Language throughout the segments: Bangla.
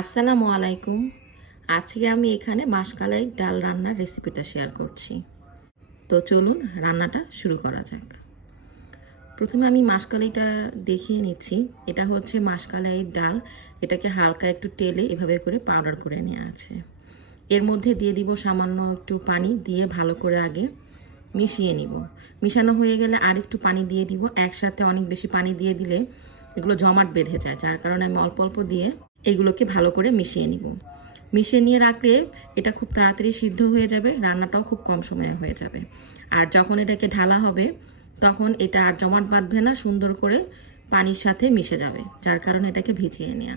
আসসালামু আলাইকুম। আজকে আমি এখানে মাসকালাই ডাল রান্নার রেসিপিটা শেয়ার করছি। তো চলুন রান্নাটা শুরু করা যাক। প্রথমে আমি মাসকালাইটা দেখিয়ে নিচ্ছি। এটা হচ্ছে মাসকালাই ডাল। এটাকে হালকা একটু তেলে এভাবে করে পাউডার করে নেওয়া আছে। এর মধ্যে দিয়ে দিব সামান্য একটু পানি দিয়ে ভালো করে আগে মিশিয়ে নিব। মিশানো হয়ে গেলে আর একটু পানি দিয়ে দিব। একসাথে অনেক বেশি পানি দিয়ে দিলে এগুলো জমাট বেঁধে যায়, যার কারণে আমি অল্প অল্প দিয়ে এগুলোকে ভালো করে মিশিয়ে নিব। মিশিয়ে নিয়ে রাখলে এটা খুব তাড়াতাড়ি সিদ্ধ হয়ে যাবে, রান্নাটাও খুব কম সময়ে হয়ে যাবে। আর যখন এটাকে ঢালা হবে, তখন এটা আর জমাট বাঁধবে না, সুন্দর করে পানির সাথে মিশে যাবে, যার কারণে এটাকে ভিজিয়ে নেওয়া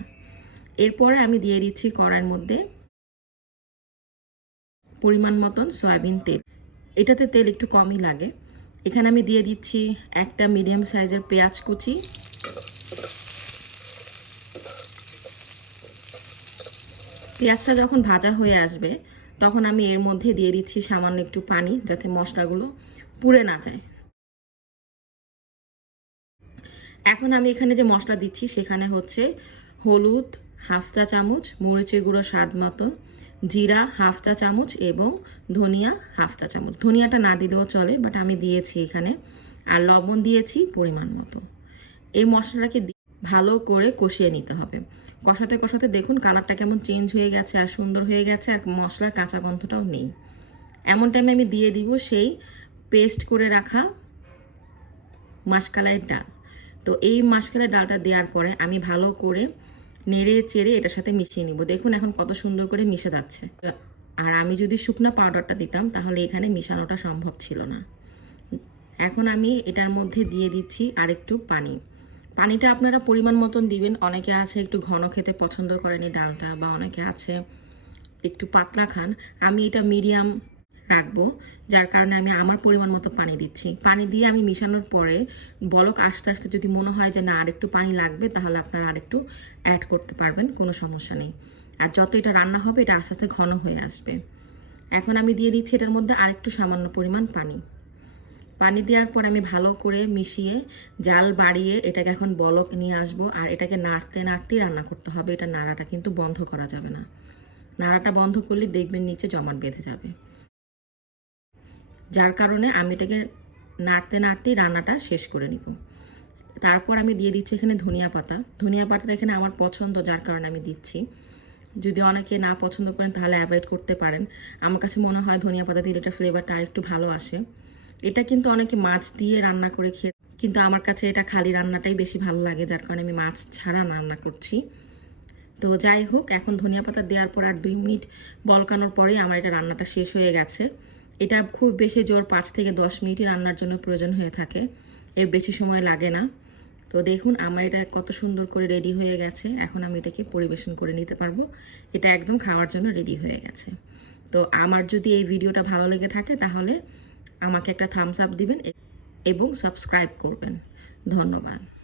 এরপরে আমি দিয়ে দিচ্ছি কড়াইয়ের মধ্যে পরিমাণ মতন সয়াবিন তেল। এটাতে তেল একটু কমই লাগে। এখানে আমি দিয়ে দিচ্ছি একটা মিডিয়াম সাইজের পেঁয়াজ কুচি পেঁয়াজটা যখন ভাজা হয়ে আসবে, তখন আমি এর মধ্যে দিয়ে দিচ্ছি সামান্য একটু পানি, যাতে মশলাগুলো পুড়ে না যায়। এখন আমি এখানে যে মশলা দিচ্ছি, সেখানে হচ্ছে হলুদ হাফ চা চামচ, মরিচের গুঁড়ো স্বাদ মতন জিরা হাফ চা চামচ এবং ধনিয়া হাফ চা চামচ। ধনিয়াটা না দিলেও চলে বাট আমি দিয়েছি এখানে। আর লবণ দিয়েছি পরিমাণ মতো। এই মশলাটাকে ভালো করে কষিয়ে নিতে হবে। কষাতে কষাতে দেখুন কালারটা কেমন চেঞ্জ হয়ে গেছে আর সুন্দর হয়ে গেছে আর মশলার কাঁচা গন্ধটাও নেই। এমন টাইমে আমি দিয়ে দিব সেই পেস্ট করে রাখা মাসকালাইয়ের ডাল। তো এই মাসকালের ডালটা দেওয়ার পরে আমি ভালো করে নেড়ে চেড়ে এটার সাথে মিশিয়ে নিব। দেখুন এখন কত সুন্দর করে মিশে যাচ্ছে। আর আমি যদি শুকনো পাউডারটা দিতাম তাহলে এখানে মিশানোটা সম্ভব ছিল না। এখন আমি এটার মধ্যে দিয়ে দিচ্ছি আরেকটু পানি। পানিটা আপনারা পরিমাণ মতন দিবেন। অনেকে আছে একটু ঘন খেতে পছন্দ করেন ডালটা বা অনেকে আছে একটু পাতলা খান। আমি এটা মিডিয়াম রাখব, যার কারণে আমি আমার পরিমাণ মতো পানি দিচ্ছি। পানি দিয়ে আমি মিশানোর পরে বলক আস্তে আস্তে যদি মনে হয় যে না, আরেকটু পানি লাগবে, তাহলে আপনারা আরেকটু অ্যাড করতে পারবেন, কোনো সমস্যা নেই। আর যত এটা রান্না হবে, এটা আস্তে আস্তে ঘন হয়ে আসবে। এখন আমি দিয়ে দিচ্ছি এটার মধ্যে আরেকটু সামান্য পরিমাণ পানি। পানি দেওয়ার পর আমি ভালো করে মিশিয়ে জাল বাড়িয়ে এটাকে এখন বলক নিয়ে আসব। আর এটাকে নাড়তে নাড়তেই রান্না করতে হবে। এটা নাড়াটা কিন্তু বন্ধ করা যাবে না। নাড়াটা বন্ধ করলে দেখবেন নিচে জমাট বেঁধে যাবে। যার কারণে আমি এটাকে নাড়তে নাড়তেই রান্নাটা শেষ করে নিব। তারপর আমি দিয়ে দিচ্ছি এখানে ধনিয়া পাতা। ধনিয়া পাতাটা এখানে আমার পছন্দ, যার কারণে আমি দিচ্ছি। যদি অনেকে না পছন্দ করেন তাহলে অ্যাভয়েড করতে পারেন। আমার কাছে মনে হয় ধনিয়া পাতা দিলে এটা ফ্লেভারটা আরেকটু ভালো আসে। এটা কিন্তু অনেকে মাছ দিয়ে রান্না করে খেয়ে কিন্তু আমার কাছে এটা খালি রান্নাটাই বেশি ভালো লাগে, যার কারণে আমি মাছ ছাড়া রান্না করছি। তো যাই হোক, এখন ধনিয়া পাতা দেওয়ার পর আর দুই মিনিট বলকানোর পরেই আমার এটা রান্নাটা শেষ হয়ে গেছে। এটা খুব বেশি জোর পাঁচ থেকে দশ মিনিটই রান্নার জন্য প্রয়োজন হয়ে থাকে, এর বেশি সময় লাগে না। তো দেখুন, আমার এটা কত সুন্দর করে রেডি হয়ে গেছে, এখন আমি এটাকে পরিবেশন করে নিতে পারব। এটা একদম খাওয়ার জন্য রেডি হয়ে গেছে। তো আমার যদি এই ভিডিওটা ভালো লেগে থাকে তাহলে আমাকে একটা থামস আপ দিবেন এবং সাবস্ক্রাইব করবেন। ধন্যবাদ।